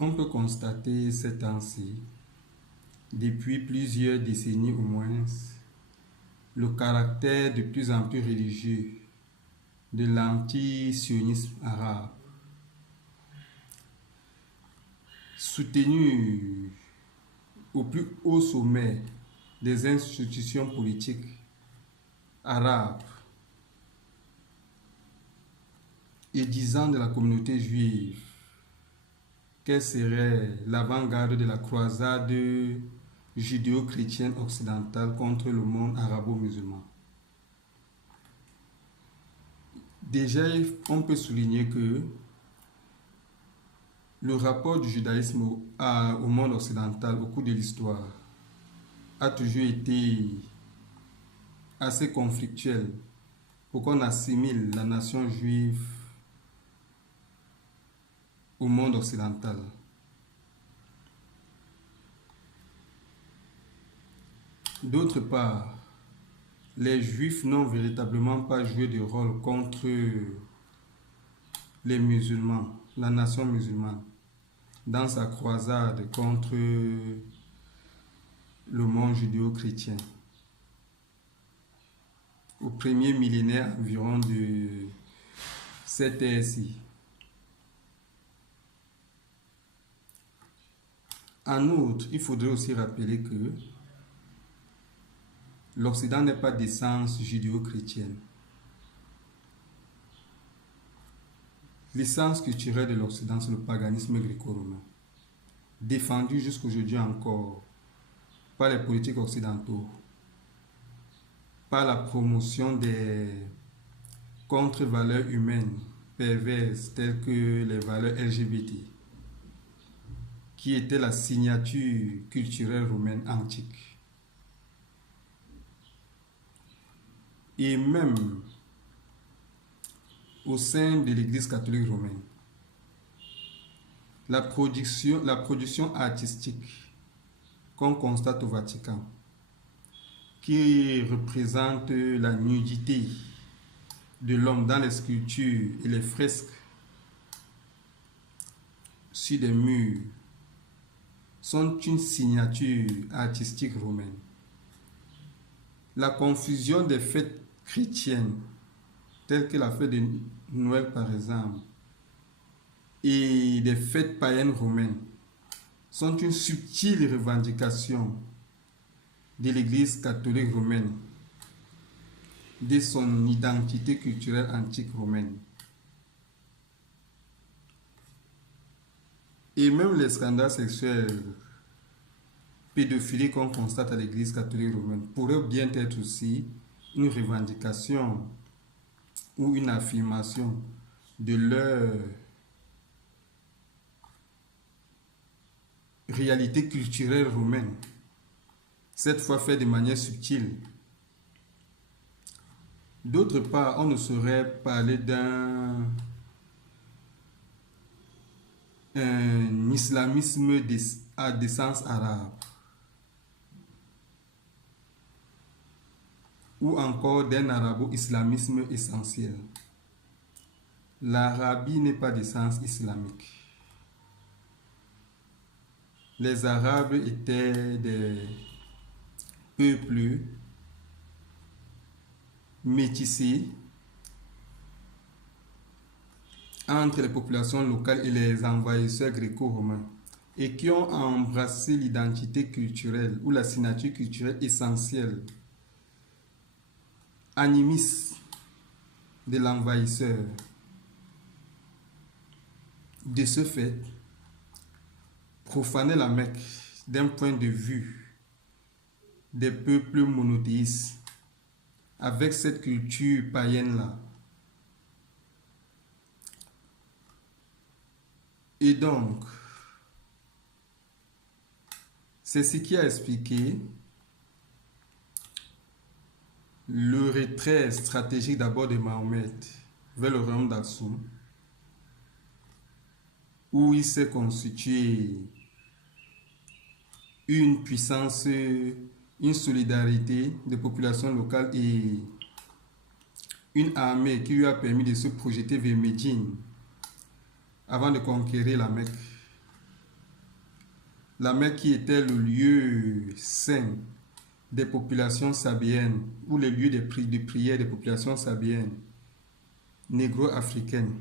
On peut constater ces temps-ci, depuis plusieurs décennies au moins, le caractère de plus en plus religieux de l'anti-sionisme arabe, soutenu au plus haut sommet des institutions politiques arabes et disant de la communauté juive qu'elle serait l'avant-garde de la croisade judéo-chrétienne occidentale contre le monde arabo-musulman. Déjà, on peut souligner que le rapport du judaïsme au monde occidental au cours de l'histoire a toujours été assez conflictuel pour qu'on assimile la nation juive au monde occidental. D'autre part, les Juifs n'ont véritablement pas joué de rôle contre les musulmans, la nation musulmane, dans sa croisade contre le monde judéo-chrétien. Au premier millénaire environ de cette ère-ci. En outre, il faudrait aussi rappeler que l'Occident n'est pas d'essence judéo-chrétienne. L'essence culturelle de l'Occident, c'est le paganisme gréco-romain, défendu jusqu'aujourd'hui encore par les politiques occidentaux, par la promotion des contre-valeurs humaines perverses telles que les valeurs LGBT, qui étaient la signature culturelle romaine antique. Et même au sein de l'Église catholique romaine, la production artistique qu'on constate au Vatican, qui représente la nudité de l'homme dans les sculptures et les fresques sur des murs, sont une signature artistique romaine. La confusion des fêtes chrétiennes, telles que la fête de Noël par exemple, et des fêtes païennes romaines, sont une subtile revendication de l'Église catholique romaine, de son identité culturelle antique romaine. Et même les scandales sexuels pédophiliques qu'on constate à l'Église catholique romaine pourraient bien être aussi une revendication ou une affirmation de leur réalité culturelle romaine, cette fois faite de manière subtile. D'autre part, on ne saurait parler d'un islamisme à d'essence arabe, ou encore d'un arabo-islamisme essentiel. L'Arabie n'est pas d'essence islamique. Les Arabes étaient des peuples métissés entre les populations locales et les envahisseurs gréco-romains et qui ont embrassé l'identité culturelle ou la signature culturelle essentielle animiste de l'envahisseur. De ce fait, profaner la Mecque d'un point de vue des peuples monothéistes avec cette culture païenne-là. Et donc, c'est ce qui a expliqué le retrait stratégique d'abord de Mahomet vers le royaume d'Aksum, où il s'est constitué une puissance, une solidarité des populations locales et une armée qui lui a permis de se projeter vers Médine avant de conquérir la Mecque. La Mecque qui était le lieu saint des populations sabéennes, ou le lieu de prière des populations sabéennes, négro-africaines,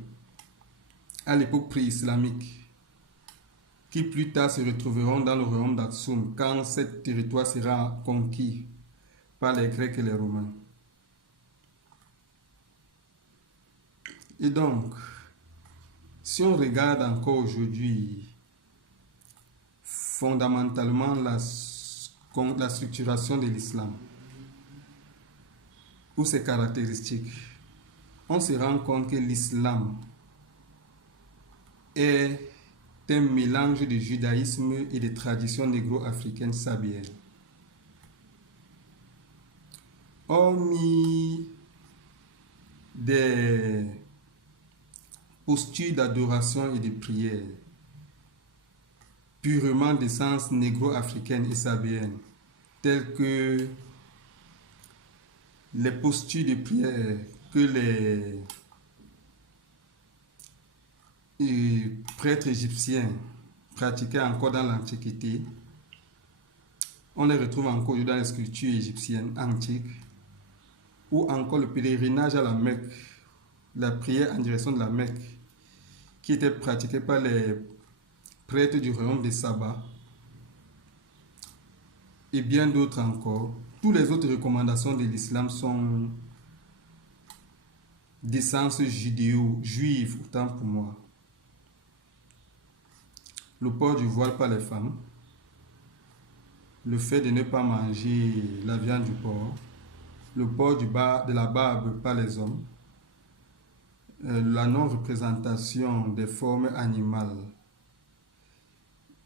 à l'époque pré-islamique, qui plus tard se retrouveront dans le royaume d'Aksum quand ce territoire sera conquis par les Grecs et les Romains. Et donc, si on regarde encore aujourd'hui, fondamentalement la structuration de l'islam, ou ses caractéristiques, on se rend compte que l'islam est un mélange de judaïsme et de traditions négro-africaines sabéennes. Hormis des postures d'adoration et de prière purement d'essence négro-africaine et sabéenne, telles que les postures de prière que les prêtres égyptiens pratiquaient encore dans l'Antiquité. On les retrouve encore dans les sculptures égyptiennes antiques, ou encore le pèlerinage à la Mecque, la prière en direction de la Mecque, qui était pratiquée par les prêtres du royaume de Saba, et bien d'autres encore. Toutes les autres recommandations de l'islam sont d'essence judéo-juive, autant pour moi. Le port du voile par les femmes, le fait de ne pas manger la viande du porc, le port de la barbe par les hommes, la non-représentation des formes animales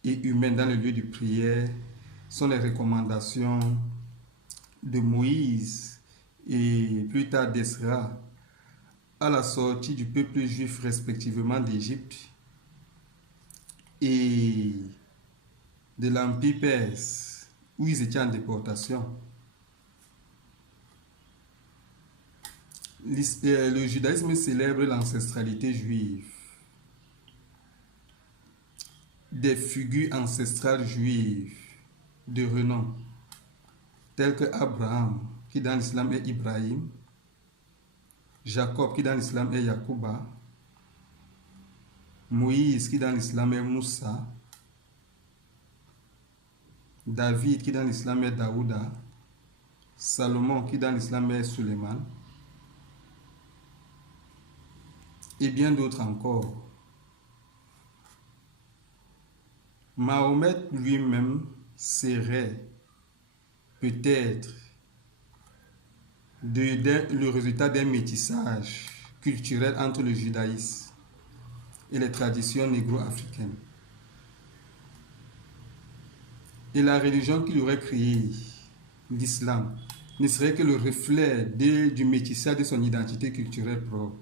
et humaines dans le lieu de prière sont les recommandations de Moïse et plus tard d'Esra à la sortie du peuple juif respectivement d'Égypte et de l'Empire perse où ils étaient en déportation. Le judaïsme célèbre l'ancestralité juive. Des figures ancestrales juives de renom, telles que Abraham, qui dans l'islam est Ibrahim, Jacob, qui dans l'islam est Yacouba, Moïse, qui dans l'islam est Moussa, David, qui dans l'islam est Daouda, Salomon, qui dans l'islam est Suleiman, et bien d'autres encore. Mahomet lui-même serait peut-être le résultat d'un métissage culturel entre le judaïsme et les traditions négro-africaines. Et la religion qu'il aurait créée, l'islam, ne serait que le reflet du métissage de son identité culturelle propre.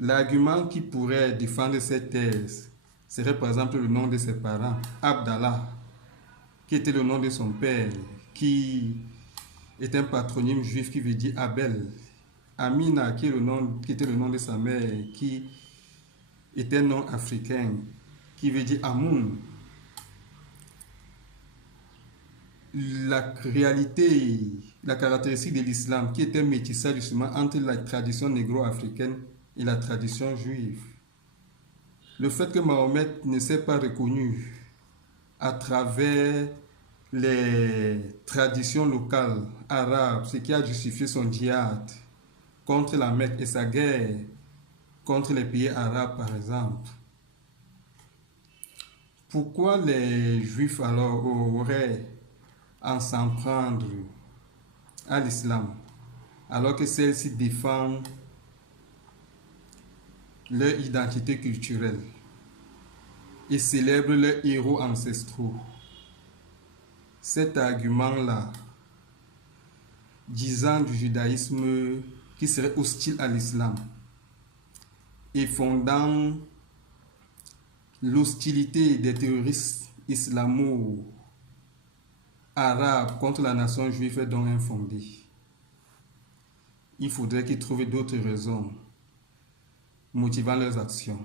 L'argument qui pourrait défendre cette thèse serait par exemple le nom de ses parents, Abdallah, qui était le nom de son père, qui est un patronyme juif qui veut dire Abel, Amina, qui était le nom de sa mère, qui est un nom africain, qui veut dire Amoun. La réalité, la caractéristique de l'islam, qui est un métissage justement entre la tradition négro-africaine et la tradition juive. Le fait que Mahomet ne s'est pas reconnu à travers les traditions locales arabes, ce qui a justifié son djihad contre la Mecque et sa guerre contre les pays arabes par exemple. Pourquoi les Juifs alors auraient à s'en prendre à l'islam alors que celle-ci défend leur identité culturelle et célèbre leurs héros ancestraux? Cet argument-là, disant du judaïsme qui serait hostile à l'islam et fondant l'hostilité des terroristes islamo-arabes contre la nation juive est donc infondé. Il faudrait qu'ils trouvent d'autres raisons motivant leurs actions.